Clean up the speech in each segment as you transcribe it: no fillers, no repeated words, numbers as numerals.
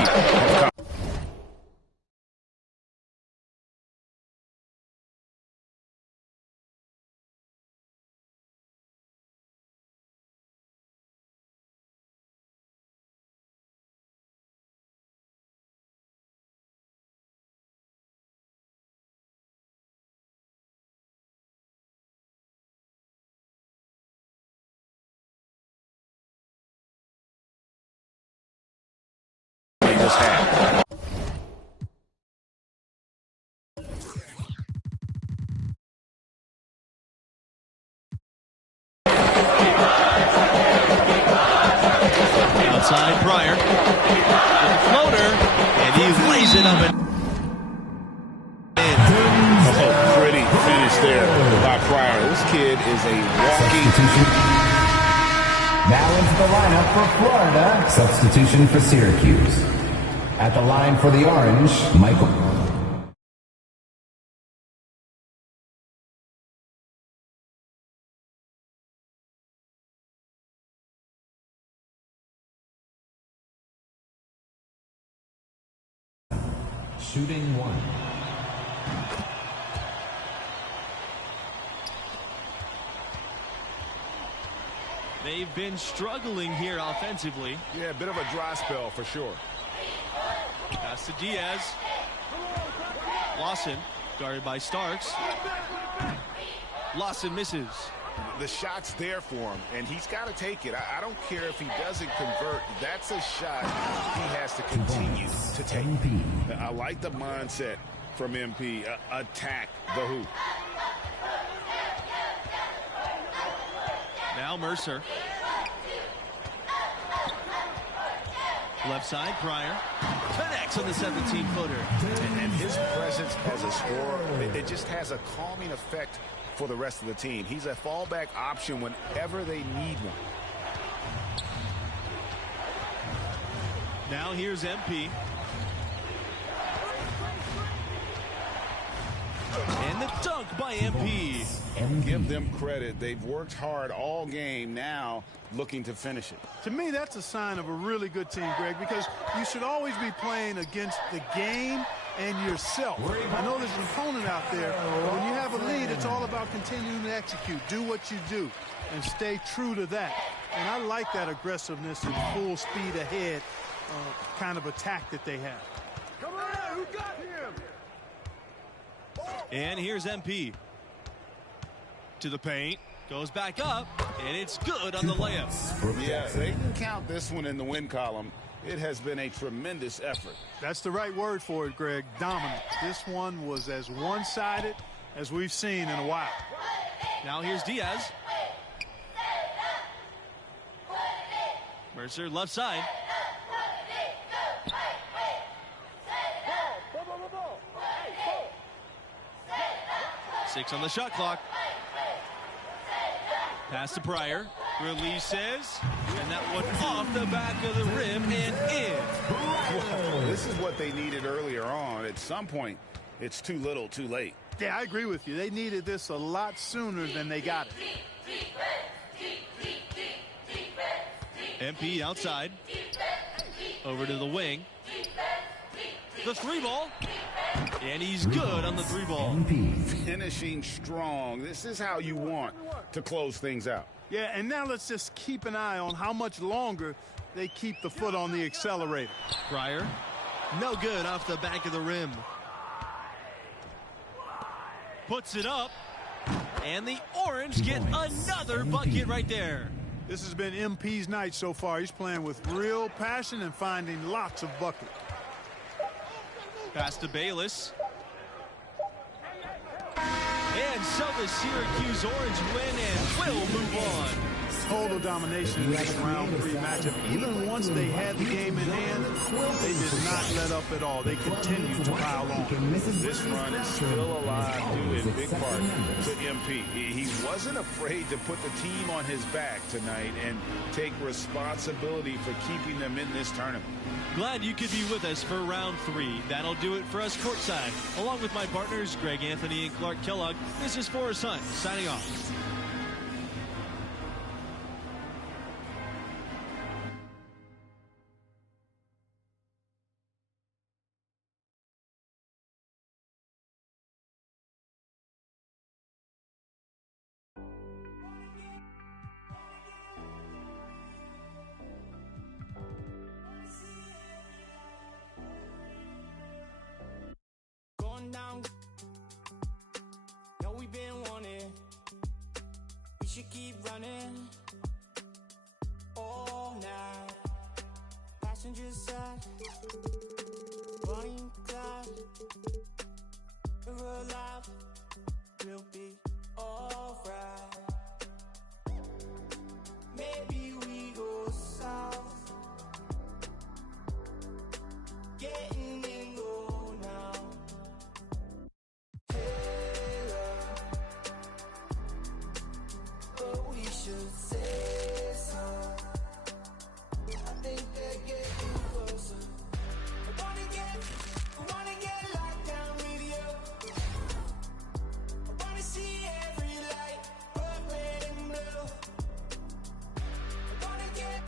MP. Outside Pryor. Floater. And he lays it up and Oh, pretty finish there by Pryor. This kid is a walking... Now into the lineup for Florida. Substitution for Syracuse. At the line for the Orange, Michael. Shooting one. they've been struggling here offensively. Yeah, a bit of a dry spell for sure. Pass to Diaz. Lawson, guarded by Starks. Lawson misses. The shot's there for him, and he's got to take it. I don't care if he doesn't convert. That's a shot he has to continue to take. I like the mindset from MP. Attack the hoop. Now Mercer. Left side, Pryor. Connects on the 17-footer. And his presence as a scorer, it just has a calming effect for the rest of the team. He's a fallback option whenever they need one. Now here's MP. And the dunk by MP. Give them credit. They've worked hard all game, now looking to finish it. To me, that's a sign of a really good team, Greg, because you should always be playing against the game and yourself. I know there's an opponent out there, but when you have a lead, it's all about continuing to execute. Do what you do and stay true to that. And I like that aggressiveness and full speed ahead kind of attack that they have. Come on, who got him? And here's MP. To the paint. Goes back up, and it's good on the layup. Yeah, they can count this one in the win column. It has been a tremendous effort. That's the right word for it, Greg. Dominant. This one was as one-sided as we've seen in a while. Now here's Diaz. Mercer left side. Six on the shot clock. Pass to Pryor. Releases. And that one off the back of the rim and in. Well, this is what they needed earlier on. At some point, it's too little, too late. Yeah, I agree with you. They needed this a lot sooner than they got it. MP outside. Over to the wing. The three ball. And he's good on the three ball. Finishing strong. This is how you want to close things out. Yeah, and now let's just keep an eye on how much longer they keep the foot on the accelerator. Pryor. No good off the back of the rim. Puts it up. And the Orange get another bucket right there. This has been MP's night so far. He's playing with real passion and finding lots of buckets. Pass to Bayless. And so the Syracuse Orange win and will move on. Total domination in this round 3 matchup. Even once they had the game in hand, they did not let up at all. They continued to pile on. This run is still alive due in big part to MP. He wasn't afraid to put the team on his back tonight and take responsibility for keeping them in this tournament. Glad you could be with us for round 3. That'll do it for us courtside. Along with my partners, Greg Anthony and Clark Kellogg, this is Forrest Hunt signing off. should keep running all night. Passenger side, Bonnie and Clyde, we're alive, we'll be alright. Maybe we go south, getting in low now. Taylor, but we should say so. I think they're getting closer. I wanna get locked down with you. I wanna see every light, purple and blue. I wanna get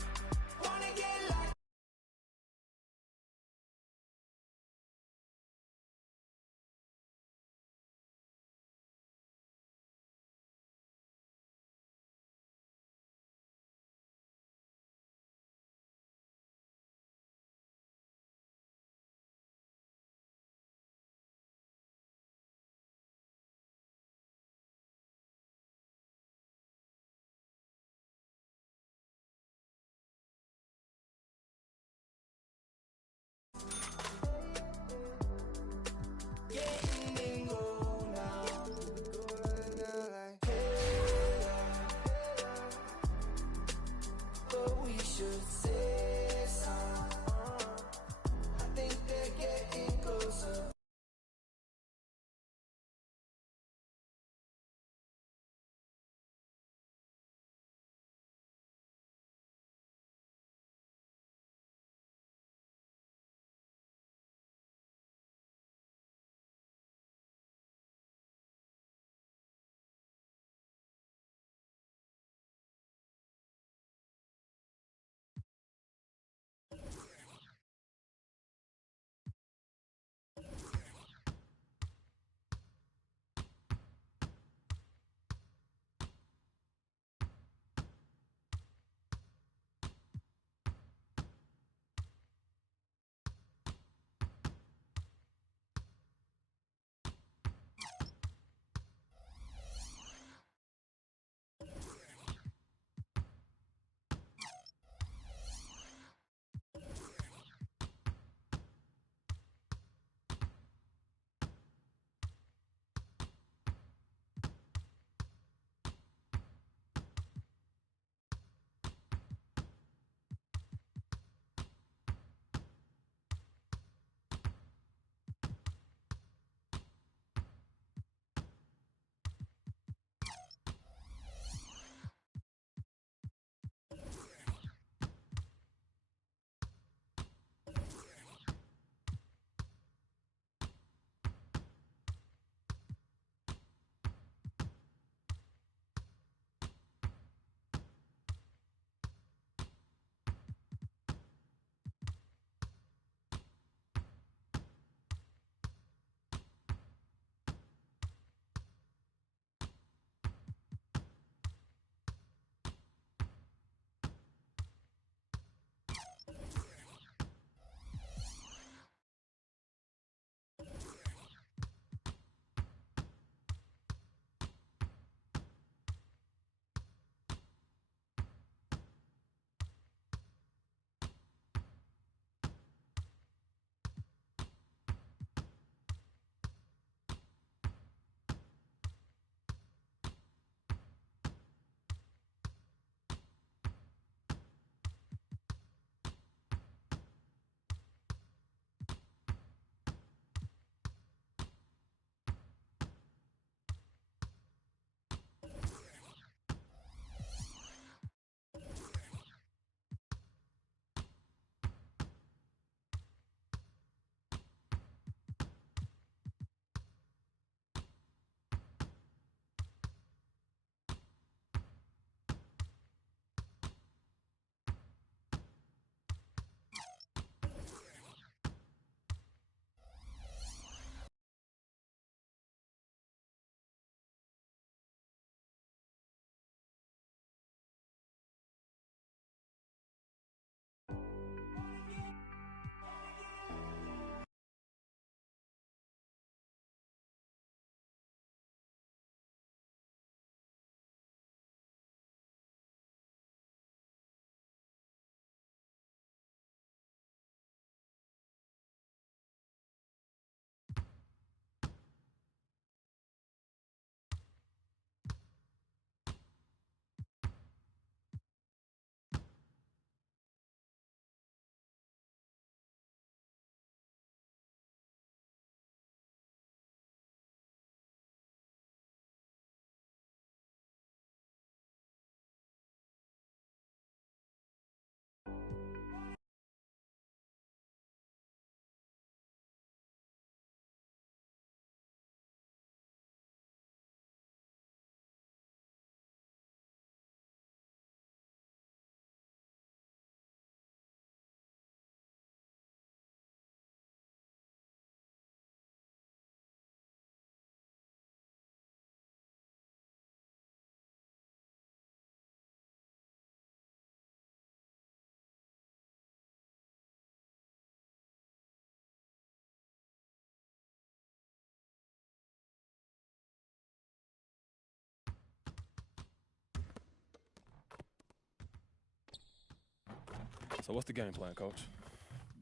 So what's the game plan, Coach?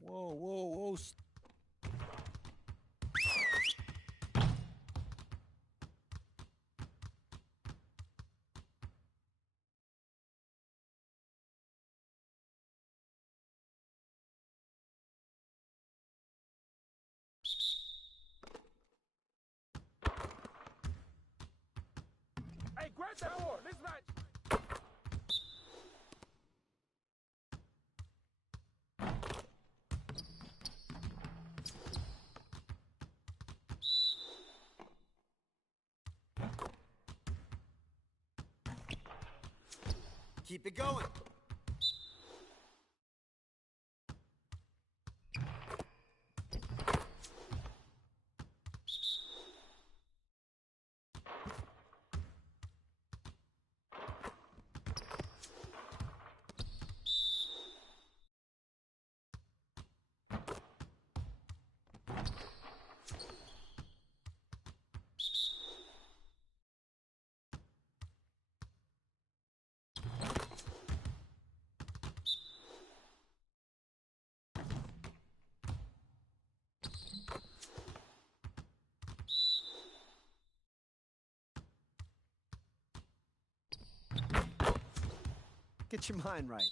Whoa, whoa, whoa. Hey, grab that board. This match. Keep it going. Get your mind right.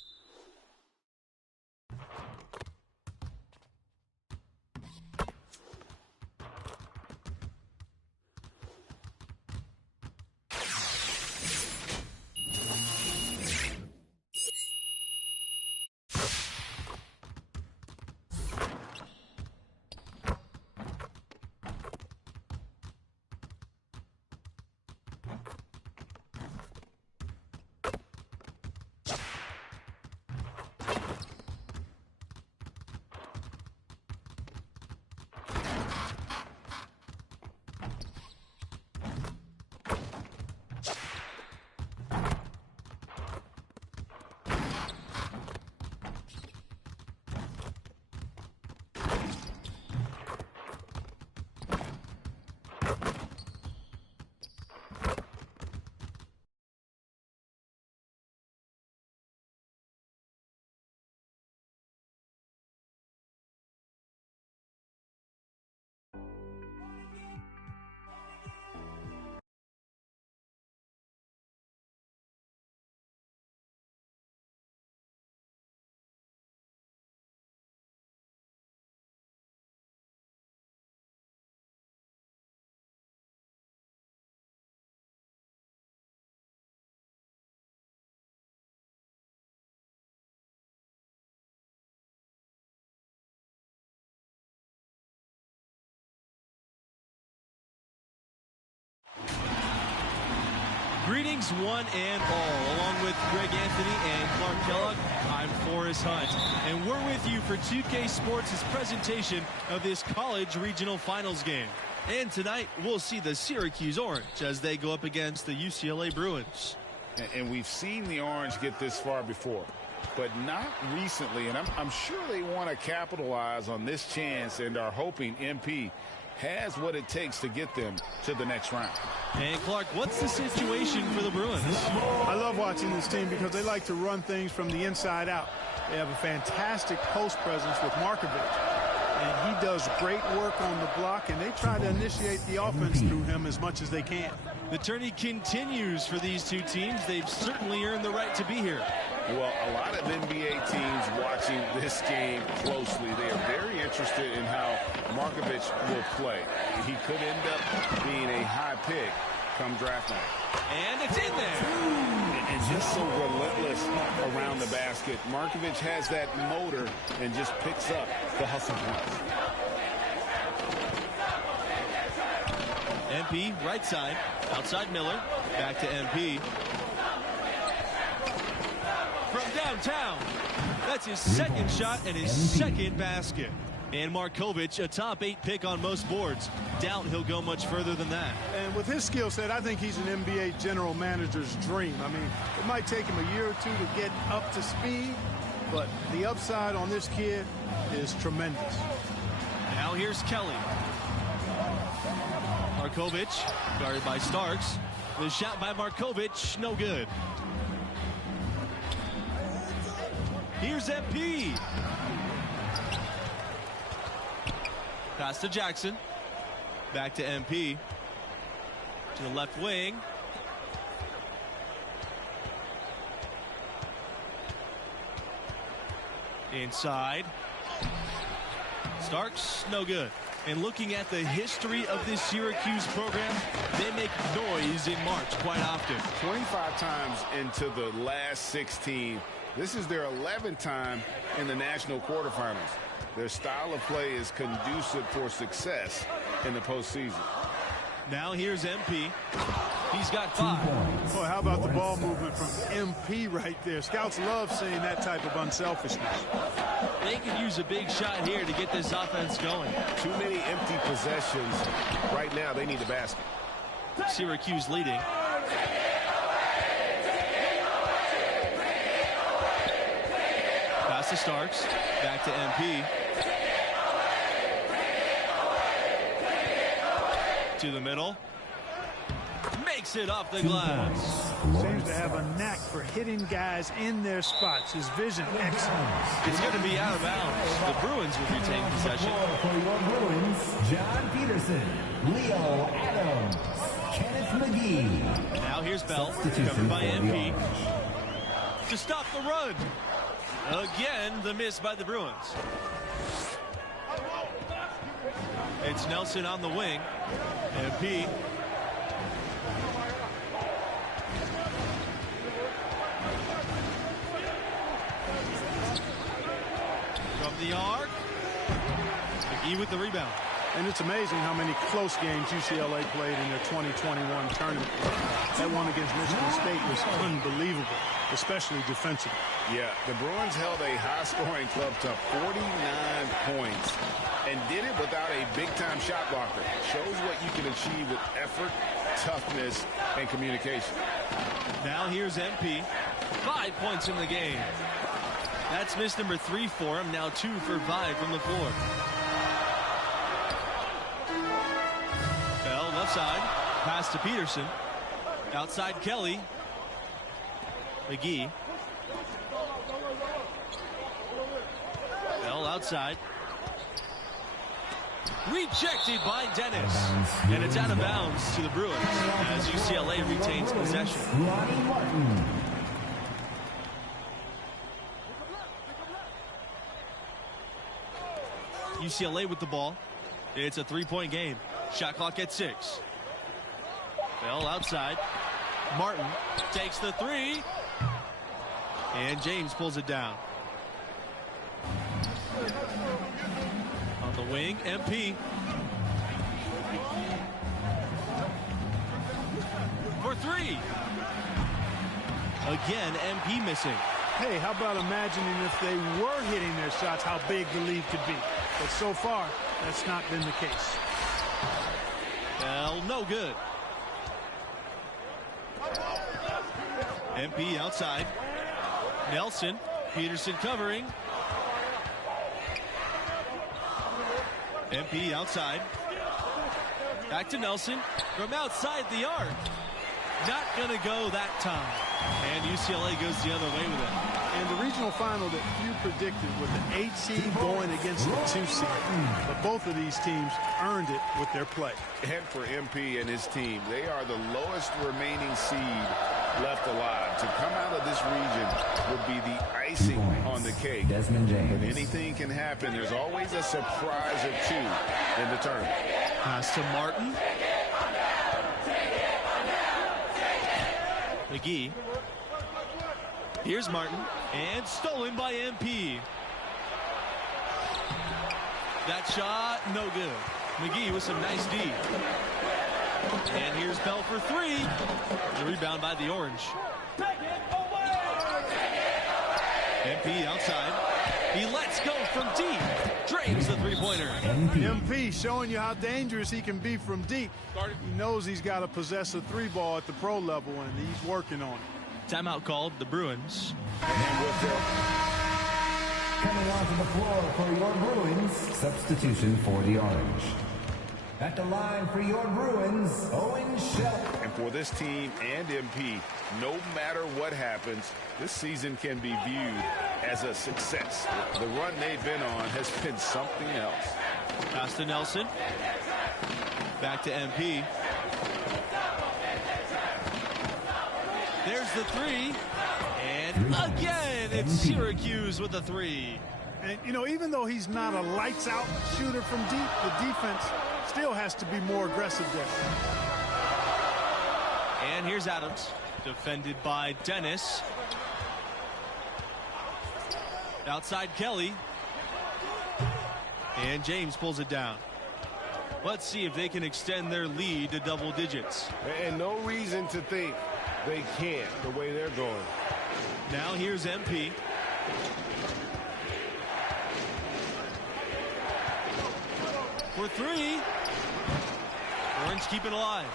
Greetings one and all. Along with Greg Anthony and Clark Kellogg, I'm Forrest Hunt. And we're with you for 2K Sports' presentation of this college regional finals game. And tonight, we'll see the Syracuse Orange as they go up against the UCLA Bruins. And we've seen the Orange get this far before, but not recently. And I'm sure they want to capitalize on this chance and are hoping MP has what it takes to get them to the next round. And Clark, what's the situation for the Bruins? I love watching this team because they like to run things from the inside out. They have a fantastic post presence with Markovic, and he does great work on the block, and they try to initiate the offense through him as much as they can. The tourney continues for these two teams. They've certainly earned the right to be here. Well, a lot of NBA teams watching this game closely. They are very interested in how Markovic will play. He could end up being a high pick come draft night. And it's in there. And just so relentless around the basket. Markovic has that motor and just picks up the hustle points. MP, right side, outside Miller, back to MP. From downtown, that's his second shot and his second basket. And Markovic, a top 8 pick on most boards. Doubt he'll go much further than that. And with his skill set, I think he's an NBA general manager's dream. I mean, it might take him a year or two to get up to speed, but the upside on this kid is tremendous. Now here's Kelly. Markovic, guarded by Starks. The shot by Markovic, no good. Here's MP. Pass to Jackson. Back to MP. To the left wing. Inside. Starks, no good. And looking at the history of this Syracuse program, they make noise in March quite often. 25 times into the last 16. This is their 11th time in the national quarterfinals. Their style of play is conducive for success in the postseason. Now here's MP. He's got 5. Boy, how about the ball movement from MP right there? Scouts love seeing that type of unselfishness. They could use a big shot here to get this offense going. Too many empty possessions. Right now, they need a basket. Syracuse leading. Pass to Starks. Back to MP. To the middle. Makes it off the glass. Seems to have a knack for hitting guys in their spots. His vision excellent. It's going to be out of bounds. The Bruins will retain possession. For your Bruins, John Peterson, Leo Adams, Kenneth McGee. Now here's Bell, covered by MP. To stop the run. Again, the miss by the Bruins. It's Nelson on the wing. MP. From the arc. McGee with the rebound. And it's amazing how many close games UCLA played in their 2021 tournament. That one against Michigan State was unbelievable, especially defensively. Yeah, the Bruins held a high-scoring club to 49 points and did it without a big-time shot blocker. Shows what you can achieve with effort, toughness, and communication. Now here's MP. 5 points in the game. That's miss number 3 for him. Now 2 for 5 from the floor. Bell left side. Pass to Peterson. Outside Kelly. McGee. Bell outside. Rejected by Dennis. And it's out of bounds to the Bruins as UCLA retains possession. Ronnie Martin. UCLA with the ball. It's a 3-point game. Shot clock at 6. Bell outside. Martin takes the 3. And James pulls it down. On the wing, MP. For 3. Again, MP missing. Hey, how about imagining if they were hitting their shots, how big the lead could be. But so far, that's not been the case. Well, no good. MP outside. Nelson. Peterson covering. MP outside. Back to Nelson. From outside the arc. Not going to go that time. And UCLA goes the other way with it. And the regional final that few predicted with the 8 seed going against the 2 seed. But both of these teams earned it with their play. And for MP and his team, they are the lowest remaining seed left alive. To come out of this region would be the icing on the cake. Desmond James. But anything can happen. There's always a surprise or two in the tournament. Pass to Martin. McGee. Here's Martin. And stolen by MP. That shot, no good. McGee with some nice D. And here's Bell for 3. The rebound by the Orange. MP outside. He lets go from deep. Drains the 3-pointer. MP showing you how dangerous he can be from deep. He knows he's got to possess a 3-ball at the pro level, and he's working on it. Timeout called, the Bruins. Coming onto the floor for your Bruins, substitution for the Orange. At the line for your Bruins, Owen Schell. And for this team and MP, no matter what happens, this season can be viewed as a success. The run they've been on has been something else. Pass to Nelson. Back to MP. There's the three. And again, it's Syracuse with the three. And, you know, even though he's not a lights-out shooter from deep, the defense still has to be more aggressive there. And here's Adams, defended by Dennis. Outside Kelly. And James pulls it down. Let's see if they can extend their lead to double digits. And no reason to think they can't the way they're going. Now here's MP. For three. Orange keep it alive.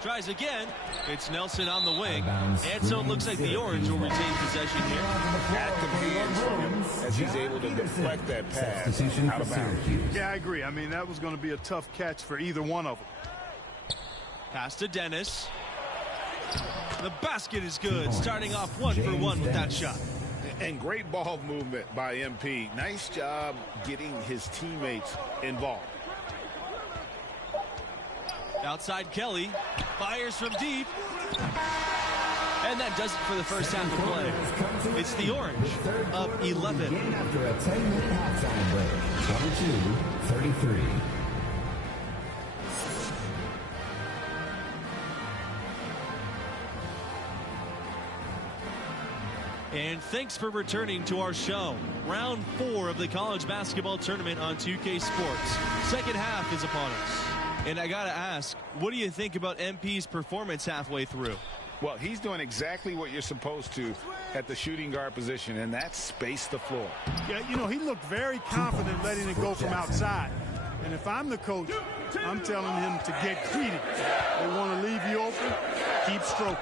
Tries again. It's Nelson on the wing. And so it looks like the Orange will retain possession here. Active hands from him as he's able to deflect that pass out of bounds. Yeah, I agree. I mean, that was going to be a tough catch for either one of them. Pass to Dennis. The basket is good. Starting off 1-for-1 with that shot. And great ball movement by MP. Nice job getting his teammates involved. Outside Kelly. Fires from deep. And that does it for the first half of play. It's the Orange up 11. After a 10-minute halftime break, 22-33. And thanks for returning to our show. Round 4 of the college basketball tournament on 2K Sports. Second half is upon us. And I got to ask, what do you think about MP's performance halfway through? Well, he's doing exactly what you're supposed to at the shooting guard position, and that's space the floor. Yeah, you know, he looked very confident letting it go from outside. And if I'm the coach, I'm telling him to get greedy. They want to leave you open, keep stroking.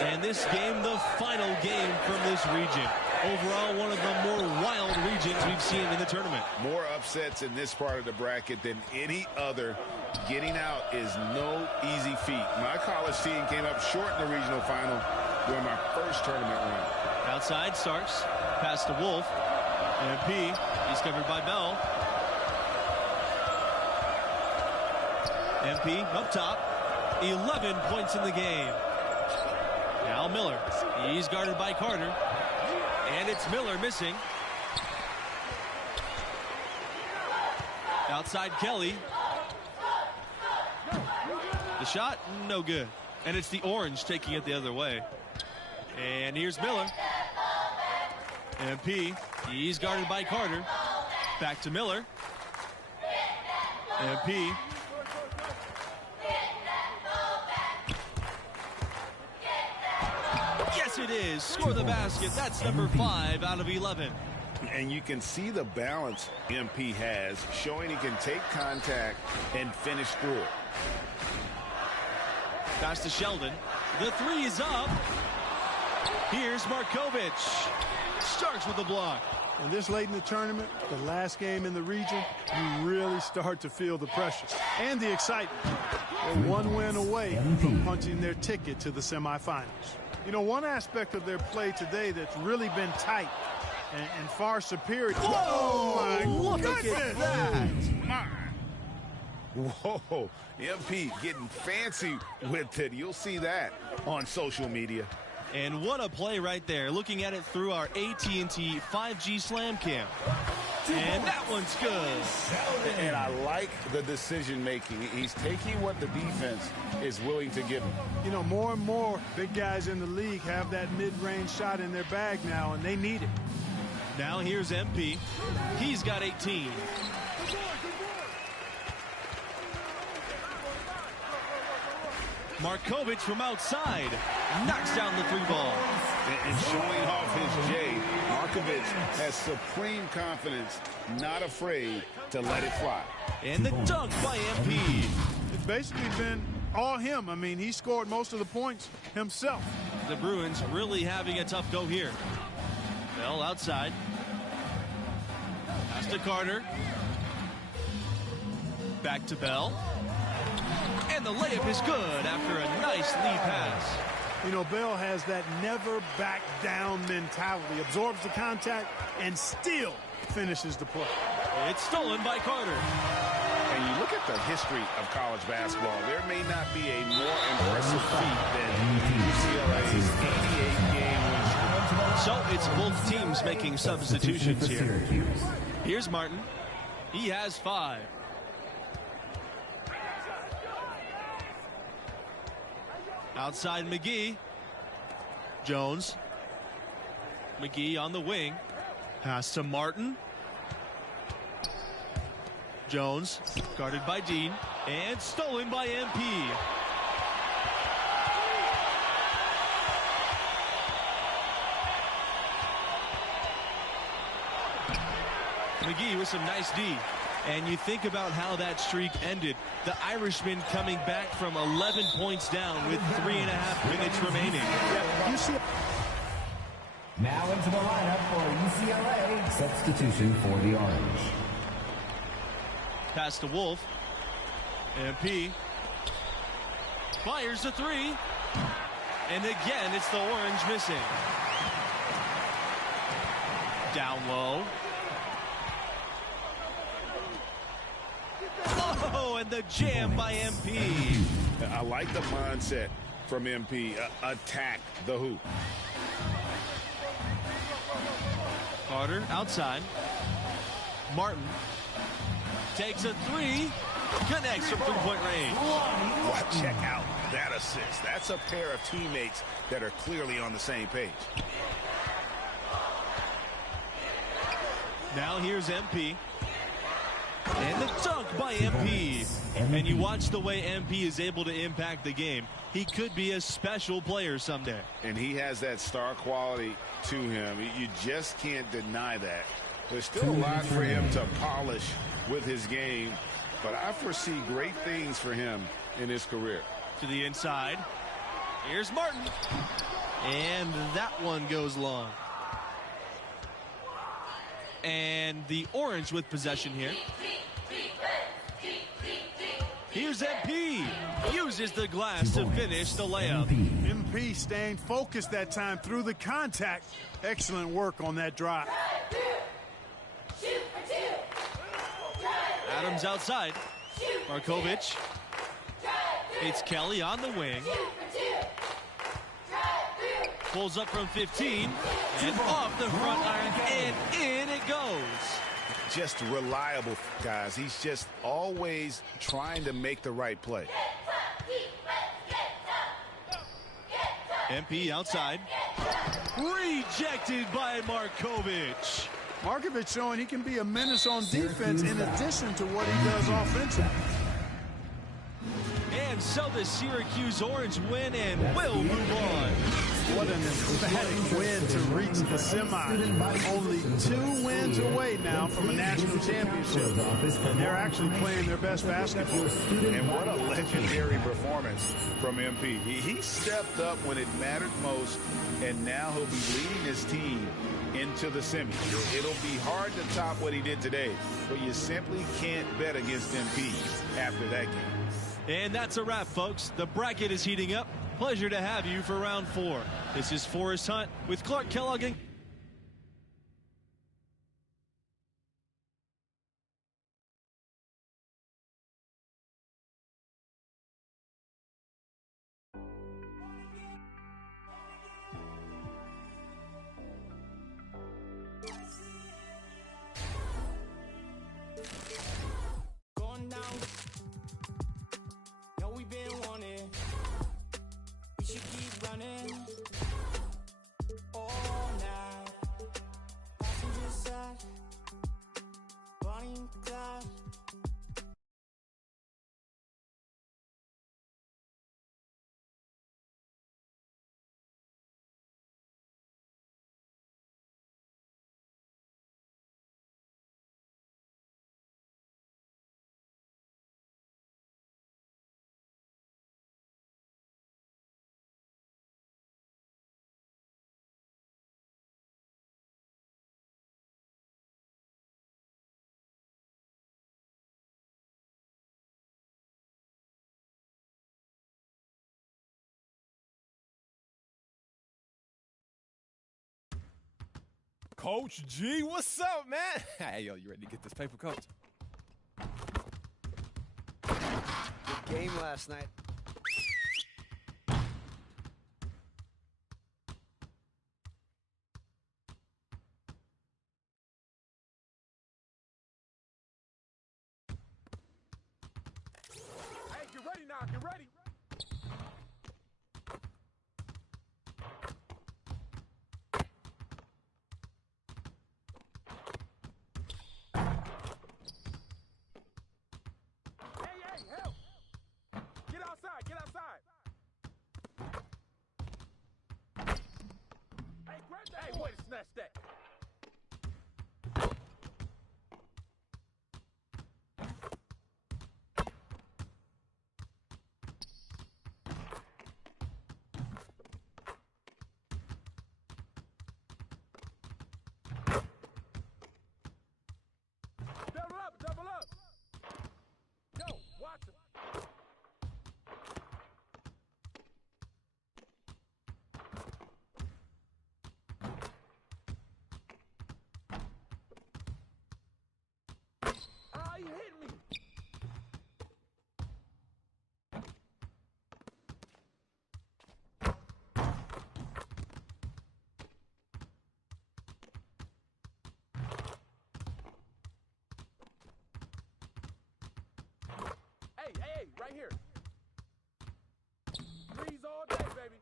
And this game, the final game from this region. Overall, one of the more wild regions we've seen in the tournament. More upsets in this part of the bracket than any other. Getting out is no easy feat. My college team came up short in the regional final during my first tournament run. Outside Starks, pass to Wolf. MP, he's covered by Bell. MP up top, 11 points in the game. Now Miller, he's guarded by Carter. And it's Miller missing. Outside Kelly. The shot, no good. And it's the Orange taking it the other way. And here's Miller. MP, he's guarded by Carter. Back to Miller. MP. Yes, it is. Score the basket. That's number 5 out of 11. And you can see the balance MP has, showing he can take contact and finish through it. Pass to Sheldon. The three is up. Here's Markovich. Starks with the block. And this late in the tournament, the last game in the region, you really start to feel the pressure and the excitement. They're one win away from punching their ticket to the semifinals. You know, one aspect of their play today that's really been tight and far superior. Whoa! Oh, my Look at that! Whoa, MP getting fancy with it. You'll see that on social media. And what a play right there. Looking at it through our AT&T 5G Slam Cam. And that one's good. And I like the decision making. He's taking what the defense is willing to give him. You know, more and more big guys in the league have that mid-range shot in their bag now, and they need it. Now here's MP. He's got 18. Markovich from outside knocks down the 3-ball. And showing off his J, Markovich has supreme confidence, not afraid to let it fly. And the dunk by MP. It's basically been all him. I mean, he scored most of the points himself. The Bruins really having a tough go here. Bell outside. Pass to Carter. Back to Bell. And the layup is good after a nice lead pass. You know, Bell has that never back down mentality. Absorbs the contact and still finishes the play. It's stolen by Carter. And you look at the history of college basketball, there may not be a more impressive feat than UCLA's 88-game win streak. So it's both teams making substitutions here. Here's Martin. He has 5. Outside McGee. Jones. McGee on the wing. Pass to Martin. Jones guarded by Dean and stolen by MP. McGee with some nice D. And you think about how that streak ended. The Irishman coming back from 11 points down with 3.5 minutes remaining. Now into the lineup for UCLA. Substitution for the Orange. Pass to Wolf. MP fires a 3. And again, it's the Orange missing. Down low. Oh, and the jam by MP. I like the mindset from MP. Attack the hoop. Carter outside. Martin takes a 3. Connects from three-point range. Well, check out that assist. That's a pair of teammates that are clearly on the same page. Now here's MP. And the dunk by MP. And you watch the way MP is able to impact the game. He could be a special player someday. And he has that star quality to him. You just can't deny that. There's still a lot for him to polish with his game, but I foresee great things for him in his career. To the inside. Here's Martin. And that one goes long. And the Orange with possession here. Here's MP. Uses the glass to finish the layup. MP staying focused that time through the contact. Excellent work on that drive. Adams outside. Markovic. It's Kelly on the wing. Pulls up from 15. And off the front iron. And in it goes. Just reliable, guys. He's just always trying to make the right play. MP outside. Rejected by Markovic. Markovic showing he can be a menace on defense in addition to what he does offensively. And so the Syracuse Orange win and will move on. What an emphatic win to reach the semi. Only 2 wins away now from a national championship. And they're actually playing their best basketball. And what a legendary performance from MP. He stepped up when it mattered most, and now he'll be leading his team into the semi. It'll be hard to top what he did today, but you simply can't bet against MP after that game. And that's a wrap, folks. The bracket is heating up. Pleasure to have you for round 4. This is Forrest Hunt with Clark Kellogg and Going down. No, we've been wanting. We should keep running all night. Passenger side, Bonnie and Clyde. Coach G, what's up, man? Hey, yo, you ready to get this paper, Coach? Good game last night. Hey, get ready now. Get ready. Hey, help. Get outside. Get outside. Hey, grab that. Hey, way to snatch that. Double up, double up. Yo, watch him. Ah, he hit me. Hey, right here. Threes all day, baby.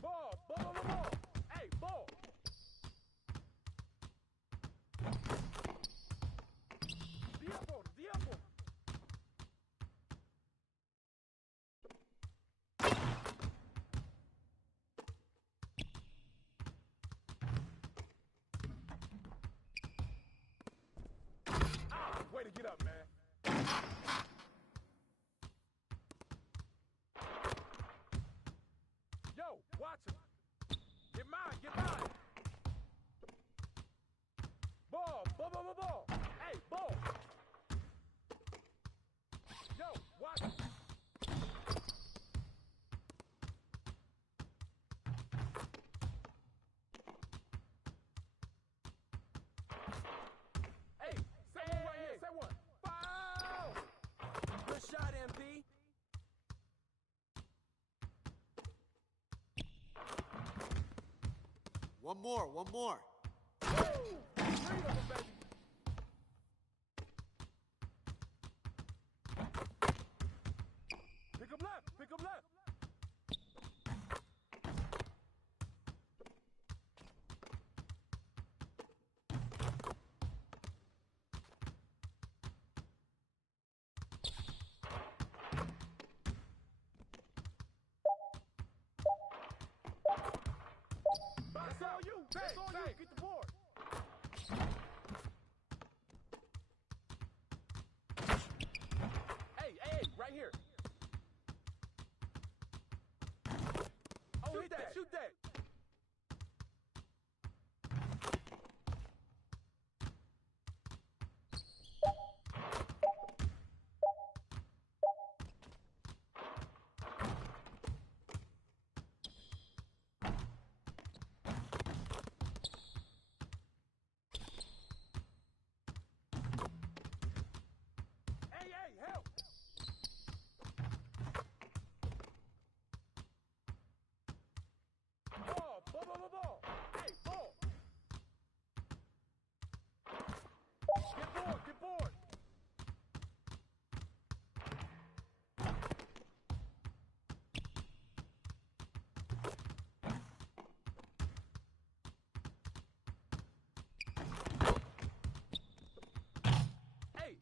Ball. Hey, ball. D up on him. Way to get up, man. Yo, watch him. Get mine. Ball. Hey, ball. Yo, watch him. Hey, say one right here. Say one. Foul! Good shot, MP. One more. Woo! 3 of them, baby. Pick up left. That's all you. Get the board. Hey, right here. Oh, shoot that. Hey, help. Ball. Hey, ball. Get board. Hey.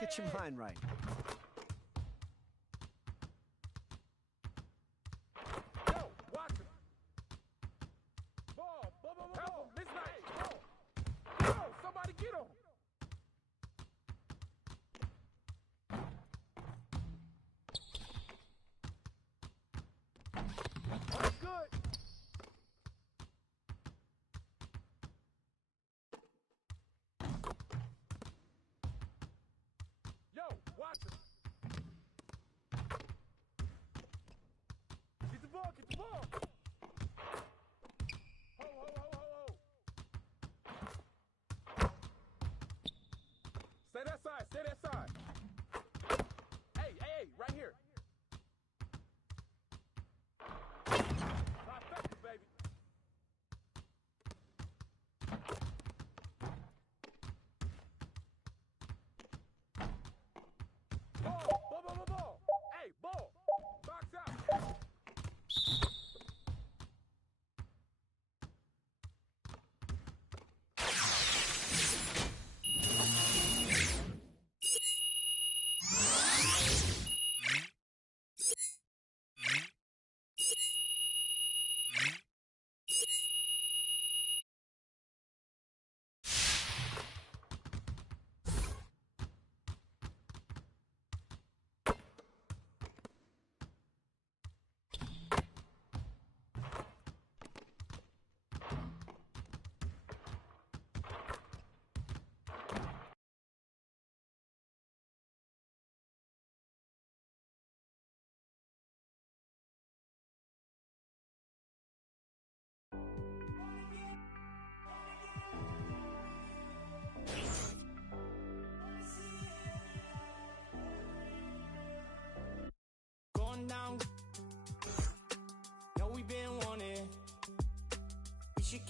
Get your mind right. Yo, watch him. Ball. Help him. This night. Ball. Yo, somebody get him. That's good. Yo, watch him.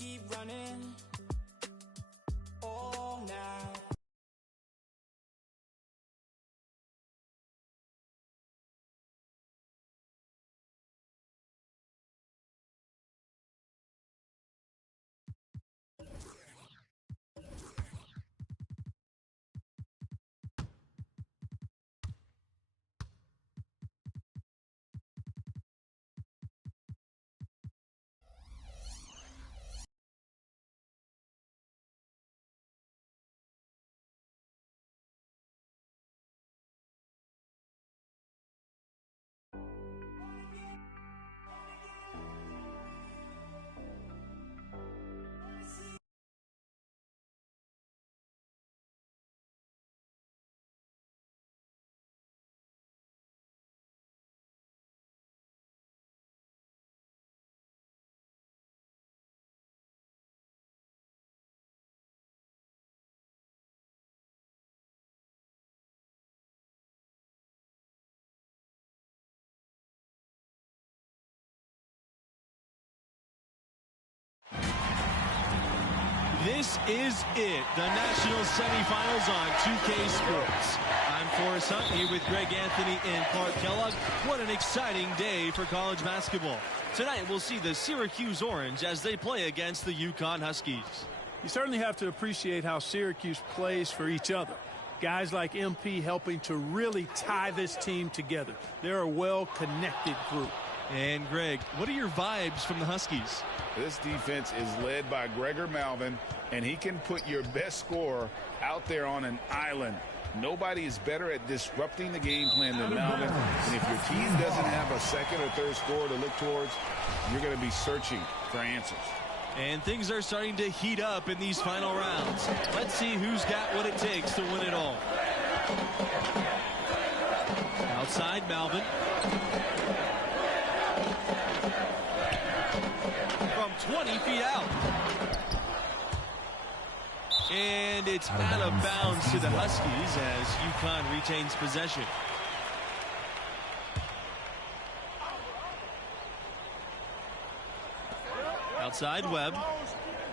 keep running all night. This is it, the national semifinals on 2K Sports. I'm Forrest Hunt here with Greg Anthony and Clark Kellogg. What an exciting day for college basketball. Tonight we'll see the Syracuse Orange as they play against the UConn Huskies. You certainly have to appreciate how Syracuse plays for each other. Guys like MP helping to really tie this team together. They're a well-connected group. And Greg, what are your vibes from the Huskies? This defense is led by Gregor Malvin, and he can put your best scorer out there on an island. Nobody is better at disrupting the game plan than Malvin. And if your team doesn't have a second or third scorer to look towards, you're going to be searching for answers. And things are starting to heat up in these final rounds. Let's see who's got what it takes to win it all. Outside, Malvin. From 20 feet out. And it's out of bounds to the Huskies as UConn retains possession. Outside, Webb.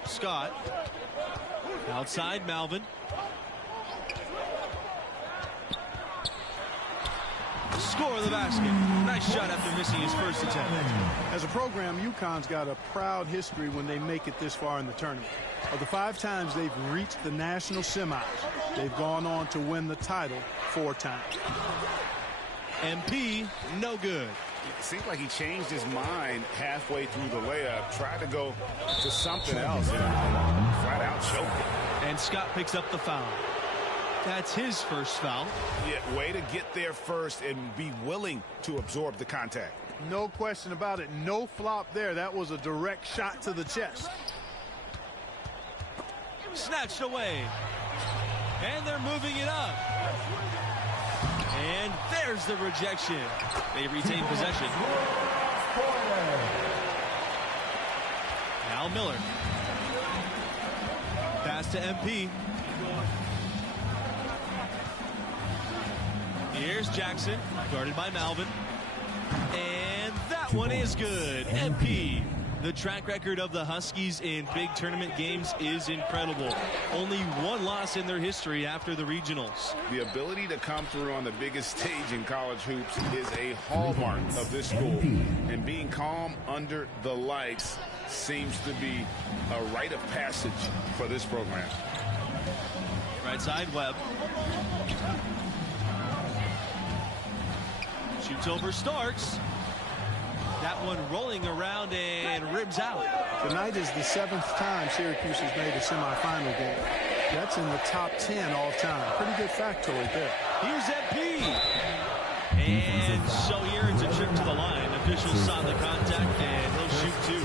Scott. Outside, Malvin. Score the basket. Nice shot after missing his first attempt. As a program, UConn's got a proud history when they make it this far in the tournament. Of the 5 times they've reached the national semis, they've gone on to win the title 4 times. MP, no good. It seemed like he changed his mind halfway through the layup, tried to go to something else, and flat out choked it. And Scott picks up the foul. That's his first foul. Yeah, way to get there first and be willing to absorb the contact. No question about it. No flop there. That was a direct shot to the chest. Snatched away. And they're moving it up. And there's the rejection. They retain possession. Al Miller. Pass to MP. Here's Jackson, guarded by Malvin. And that one is good. MP. The track record of the Huskies in big tournament games is incredible. Only 1 loss in their history after the regionals. The ability to come through on the biggest stage in college hoops is a hallmark of this school. And being calm under the lights seems to be a rite of passage for this program. Right side, Webb. Shoots over Starks. That one rolling around and ribs out. Tonight is the 7th time Syracuse has made a semifinal game. That's in the top 10 all time. Pretty good factoid there. Here's MP. And so he earns a trip to the line. Officials saw the contact and he'll shoot 2.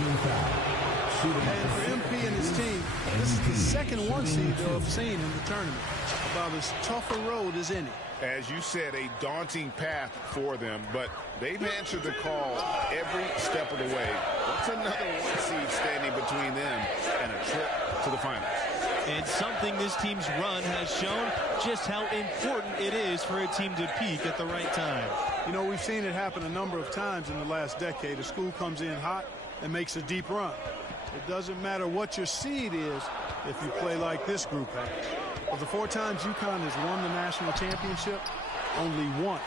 And for MP and his team, this is the second 1 seed they'll have seen in the tournament. About as tough a road as any. As you said, a daunting path for them, but they've answered the call every step of the way. What's another 1 seed standing between them and a trip to the finals? And something this team's run has shown just how important it is for a team to peak at the right time. You know, we've seen it happen a number of times in the last decade. A school comes in hot and makes a deep run. It doesn't matter what your seed is if you play like this group has. Of the 4 times UConn has won the national championship, only once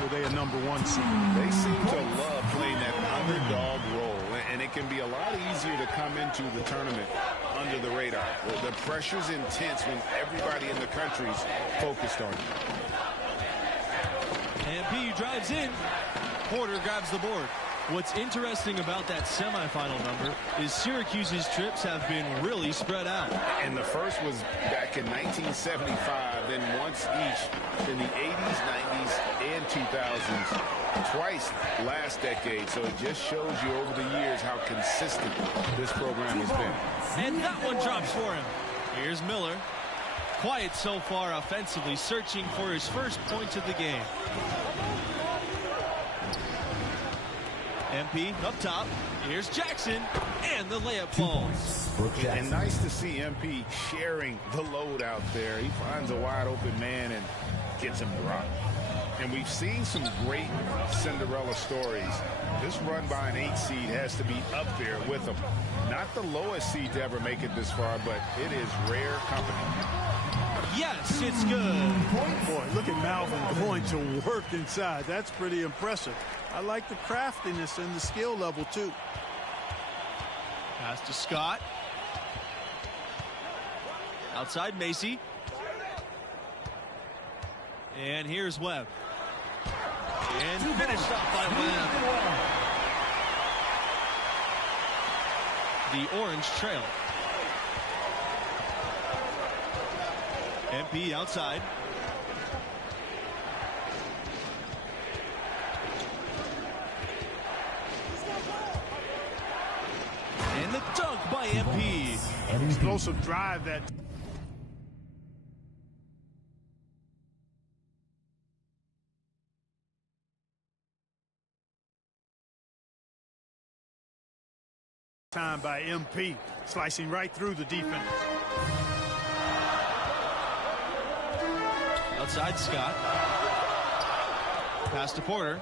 were they a #1 seed. They seem to love playing that underdog role, and it can be a lot easier to come into the tournament under the radar. The pressure's intense when everybody in the country's focused on you. MP drives in. Porter grabs the board. What's interesting about that semifinal number is Syracuse's trips have been really spread out. And the first was back in 1975, then once each in the 80s, 90s, and 2000s. Twice last decade, so it just shows you over the years how consistent this program has been. And that one drops for him. Here's Miller. Quiet so far offensively, searching for his first points of the game. MP up top. Here's Jackson, and the layup falls. And nice to see MP sharing the load out there. He finds a wide open man and gets him dropped. And we've seen some great Cinderella stories. This run by an 8 seed has to be up there with them. Not the lowest seed to ever make it this far, but it is rare company. Yes, it's good. Boy, look at Malvin going to work inside. That's pretty impressive. I like the craftiness and the skill level, too. Pass to Scott. Outside Macy. And here's Webb. And finished off by Webb. The Orange trail. MP outside. And the dunk by MP. Explosive drive that. Time by MP, slicing right through the defense. Outside Scott. Pass to Porter.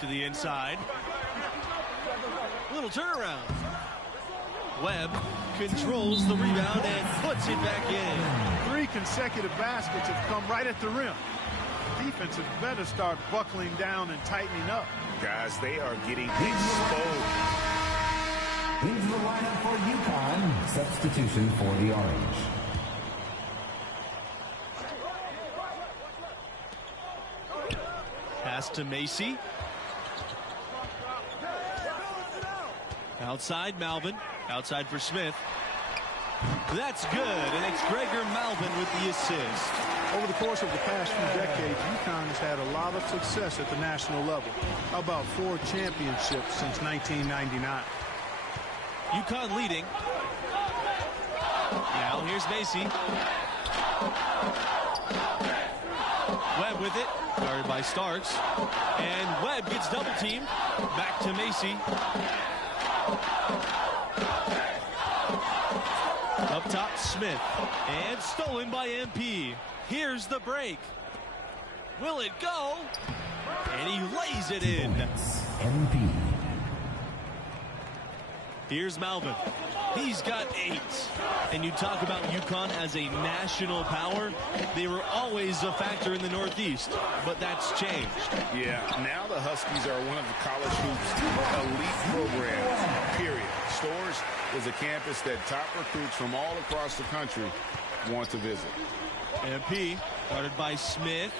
To the inside. Little turnaround. Webb controls the rebound and puts it back in. 3 consecutive baskets have come right at the rim. Defense had better start buckling down and tightening up. Guys, they are getting exposed. Into the lineup for UConn. Substitution for the Orange. Pass to Macy. Outside Malvin. Outside for Smith. That's good, and it's Gregor Malvin with the assist. Over the course of the past few decades, UConn has had a lot of success at the national level. How about 4 championships since 1999? UConn leading. Now here's Macy. Webb with it, guarded by Starks. And Webb gets double teamed. Back to Macy. Up top, Smith. And stolen by MP. Here's the break. Will it go? And he lays it in. MP. Here's Malvin. He's got 8. And you talk about UConn as a national power. They were always a factor in the Northeast, but that's changed. Yeah, now the Huskies are one of the college hoops elite programs, period. Storrs is a campus that top recruits from all across the country want to visit. MP, guarded by Smith.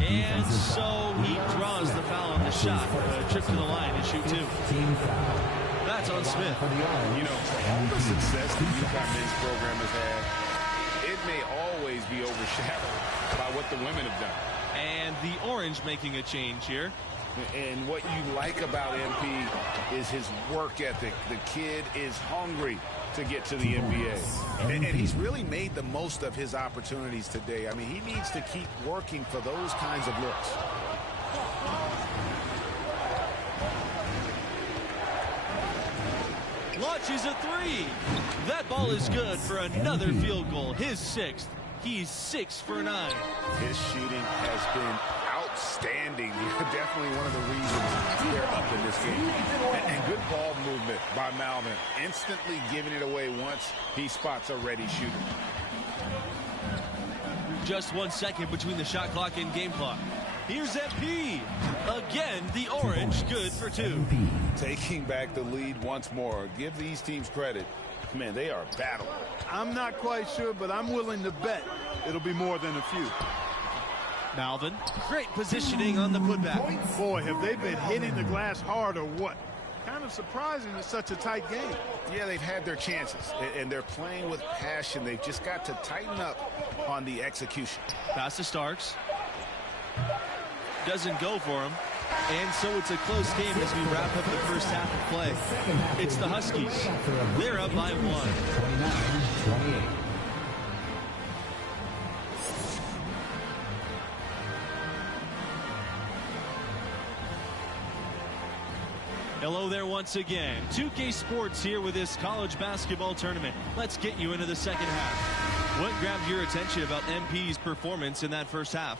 And so he draws the foul on the shot. Trip to the line and shoot 2. That's on Smith. You know, all the success the UConn men's program has had, it may always be overshadowed by what the women have done. And the Orange making a change here. And what you like about MP is his work ethic. The kid is hungry to get to the NBA. And he's really made the most of his opportunities today. I mean, he needs to keep working for those kinds of looks. Launches a 3. That ball is good for another field goal. His 6th. He's 6 for 9. His shooting has been outstanding. Definitely one of the reasons they're up in this game. And good ball movement by Malvin. Instantly giving it away once he spots a ready shooter. Just 1 second between the shot clock and game clock. Here's MP. Again, the orange good for 2. Taking back the lead once more. Give these teams credit. Man, they are battling. I'm not quite sure, but I'm willing to bet it'll be more than a few. Malvin, great positioning on the putback. Boy, have they been hitting the glass hard or what? Kind of surprising it's such a tight game. Yeah, they've had their chances, and they're playing with passion. They've just got to tighten up on the execution. Pass to Starks. Doesn't go for him. And so it's a close game as we wrap up the first half of play. It's the Huskies. They're up by 1. 29-28. Hello there once again. 2K Sports here with this college basketball tournament. Let's get you into the second half. What grabbed your attention about MP's performance in that first half?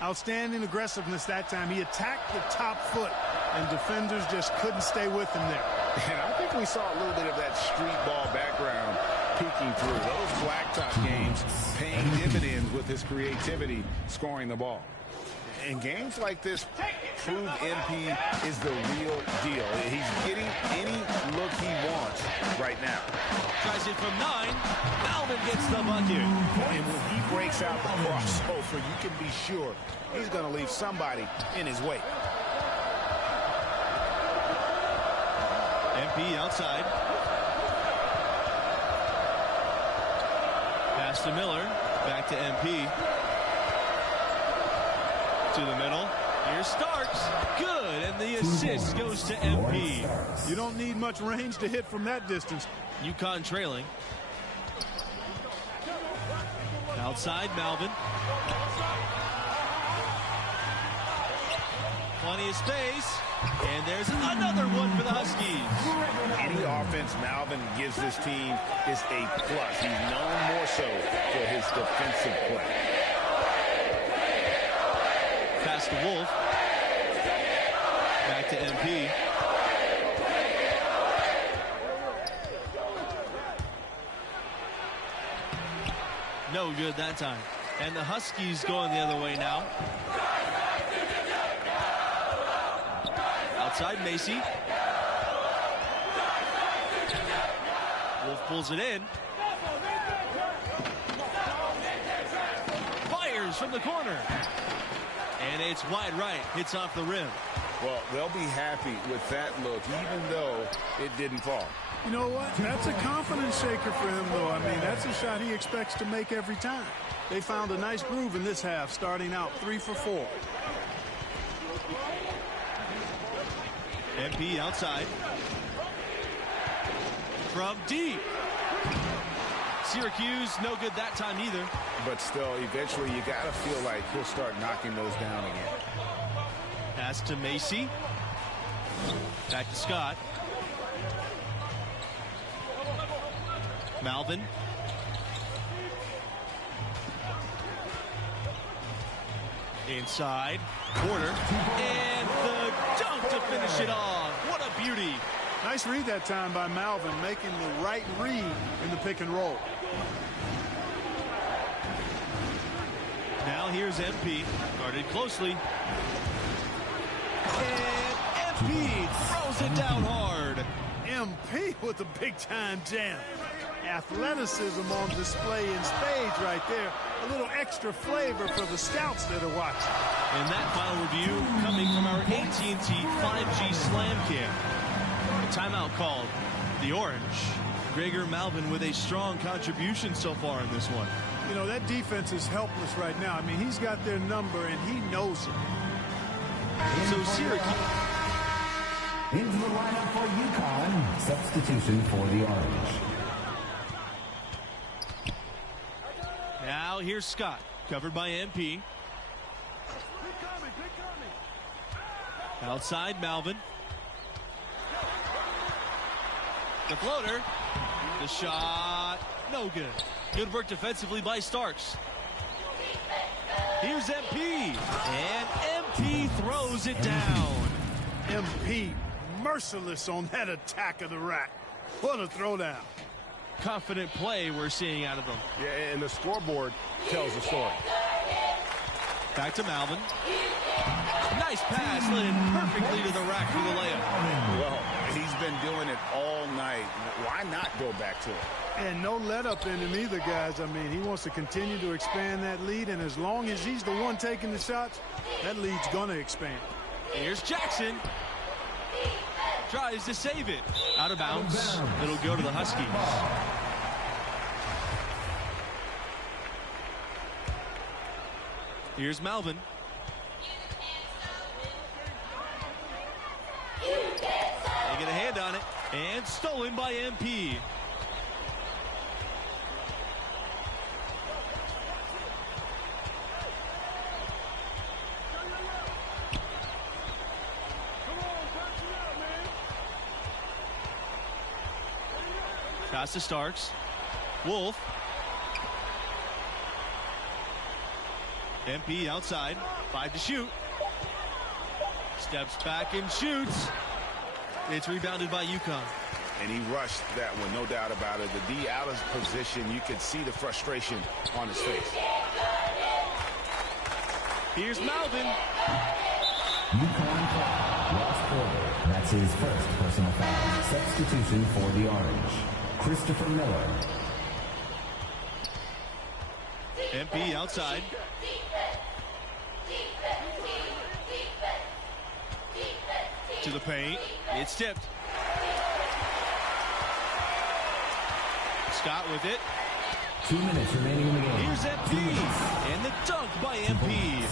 Outstanding aggressiveness that time. He attacked the top foot, and defenders just couldn't stay with him there. And I think we saw a little bit of that street ball background peeking through. Those blacktop games paying dividends with his creativity, scoring the ball. And games like this prove MP is the real deal. He's getting any look he wants right now. Tries it from 9. Malvin gets the bucket. And when he breaks out the crossover, you can be sure he's going to leave somebody in his wake. MP outside. Pass to Miller. Back to MP. To the middle. Here's Starks. Good. And the assist goes to MP. You don't need much range to hit from that distance. UConn trailing. Outside, Malvin. Plenty of space. And there's another one for the Huskies. Any offense Malvin gives this team is a plus. He's known more so for his defensive play. Pass to Wolf. Back to MP. No good that time. And the Huskies going the other way now. Outside Macy. Wolf pulls it in. Fires from the corner. And it's wide right. Hits off the rim. Well, they'll be happy with that look, even though it didn't fall. You know what? That's a confidence shaker for him, though. I mean, that's a shot he expects to make every time. They found a nice groove in this half, starting out 3 for 4. MP outside. From deep. Syracuse, no good that time either. But still, eventually, you got to feel like he'll start knocking those down again. Pass to Macy. Back to Scott. Malvin. Inside. Porter. And the dunk to finish it off. What a beauty. Nice read that time by Malvin, making the right read in the pick and roll. Now here's MP. Guarded closely. And MP throws it down hard. MP with a big-time jam. Athleticism on display in spades right there. A little extra flavor for the scouts that are watching. And that final review coming from our AT&T 5G Slam Cam. A timeout called. The Orange. Gregor Malvin with a strong contribution so far in this one. You know, that defense is helpless right now. I mean, he's got their number, and he knows it. So Syracuse. Into the lineup for UConn. Substitution for the Orange. Now here's Scott. Covered by MP. Outside Malvin. The floater. The shot. No good. Good work defensively by Starks. Here's MP. And MP throws it down. MP merciless on that attack of the rack. What a throwdown. Confident play we're seeing out of them. Yeah, and the scoreboard tells the story. Back to Malvin. Nice pass, led in perfectly to the rack for the layup. Well, he's been doing it all night. Why not go back to it? And no let up in him either, guys. I mean, he wants to continue to expand that lead, and as long as he's the one taking the shots, that lead's going to expand. Here's Jackson. Tries to save it. Out of bounds. It'll go to the Huskies. Here's Malvin. They get a hand on it. And stolen by MP. Pass to Starks. Wolf. MP outside. 5 to shoot. Steps back and shoots. It's rebounded by UConn. And he rushed that one, no doubt about it. The D out of position, you could see the frustration on his face. Here's Malvin. UConn lost quarter. That's his first personal foul. Substitution for the Orange. Christopher Miller. MP outside. To the paint. It's tipped. Scott with it. 2 minutes remaining in the game. Here's MP. And the dunk by MP.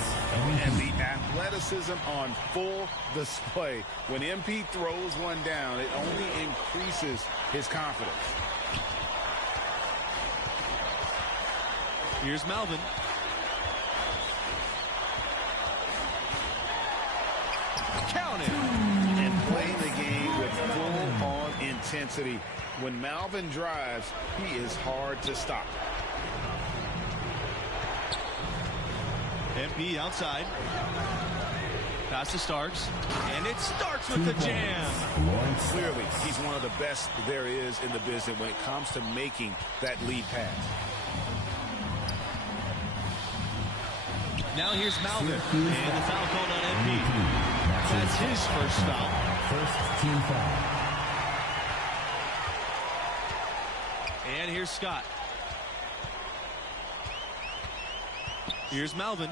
And the athleticism on full display. When MP throws one down, it only increases his confidence. Here's Malvin. Count it. And playing the game with full-on intensity. When Malvin drives, he is hard to stop. MP outside. Pass to Starks. And it starts with the jam. Clearly, he's one of the best there is in the business when it comes to making that lead pass. Now here's Malvin. And the foul called on MP. That's his first foul. First team foul. And here's Scott. Here's Malvin.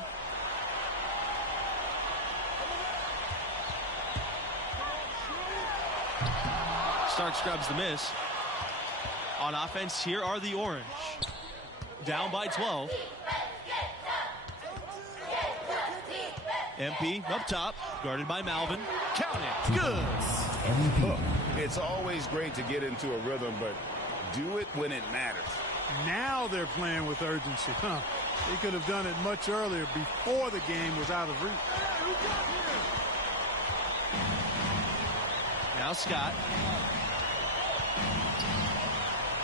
Starks grabs the miss. On offense, here are the Orange. Down by 12. MP up top, guarded by Malvin. Count it. Good. It's always great to get into a rhythm, but do it when it matters. Now they're playing with urgency. They could have done it much earlier before the game was out of reach. Now Scott.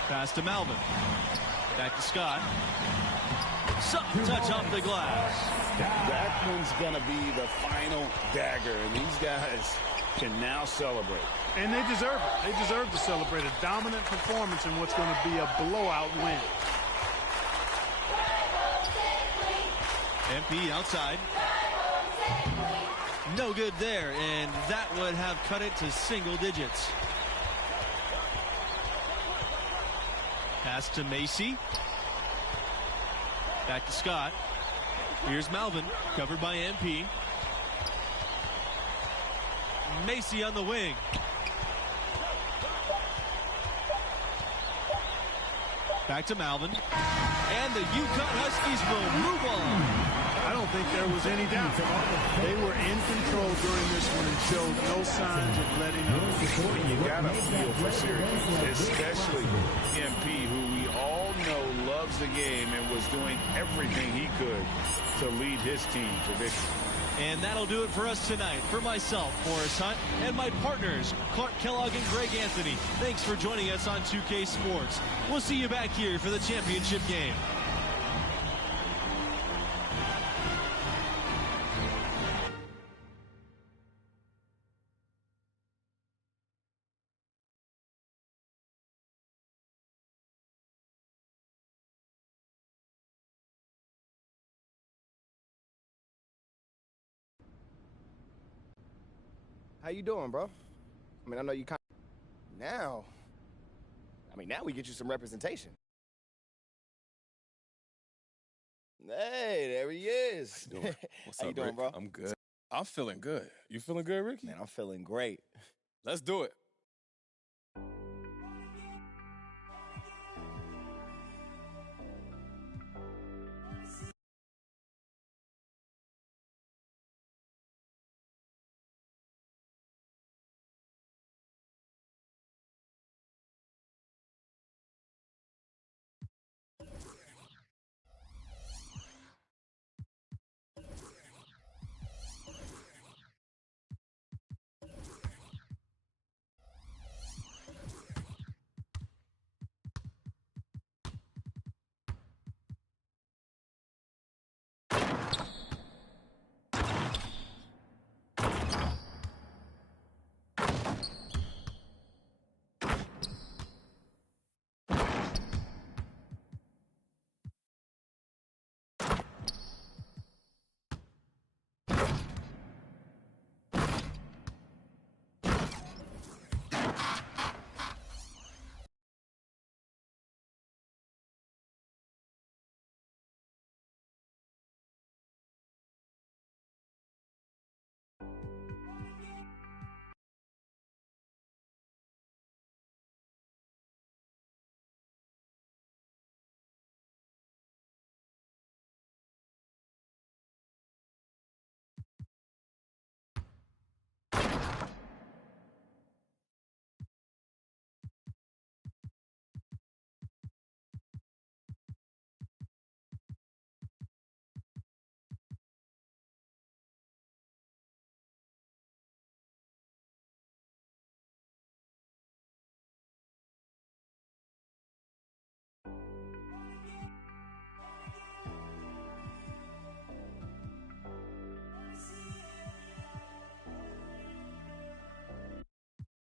Pass to Malvin. Back to Scott. Something touch off the glass. That one's going to be the final dagger, and these guys can now celebrate. And they deserve it. They deserve to celebrate a dominant performance in what's going to be a blowout win. MP outside. No good there, and that would have cut it to single digits. Pass to Macy. Back to Scott. Here's Malvin, covered by MP. Macy on the wing. Back to Malvin. And the UConn Huskies will move on. I don't think there was any doubt. They were in control during this one and showed no signs of letting up. You got to feel for Syracuse, especially MP, who we all know loves the game and was doing everything he could to lead his team to victory. And that'll do it for us tonight. For myself, Forrest Hunt, and my partners, Clark Kellogg and Greg Anthony, thanks for joining us on 2K Sports. We'll see you back here for the championship game. How you doing, bro? I mean, I know you kind of... Now we get you some representation. Hey, there he is. How you doing? What's How up, you doing, Rick? bro? I'm good. I'm feeling good. You feeling good, Ricky? Man, I'm feeling great. Let's do it.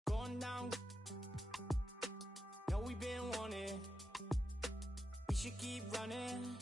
Going down. Know we've been wanting. We should keep running.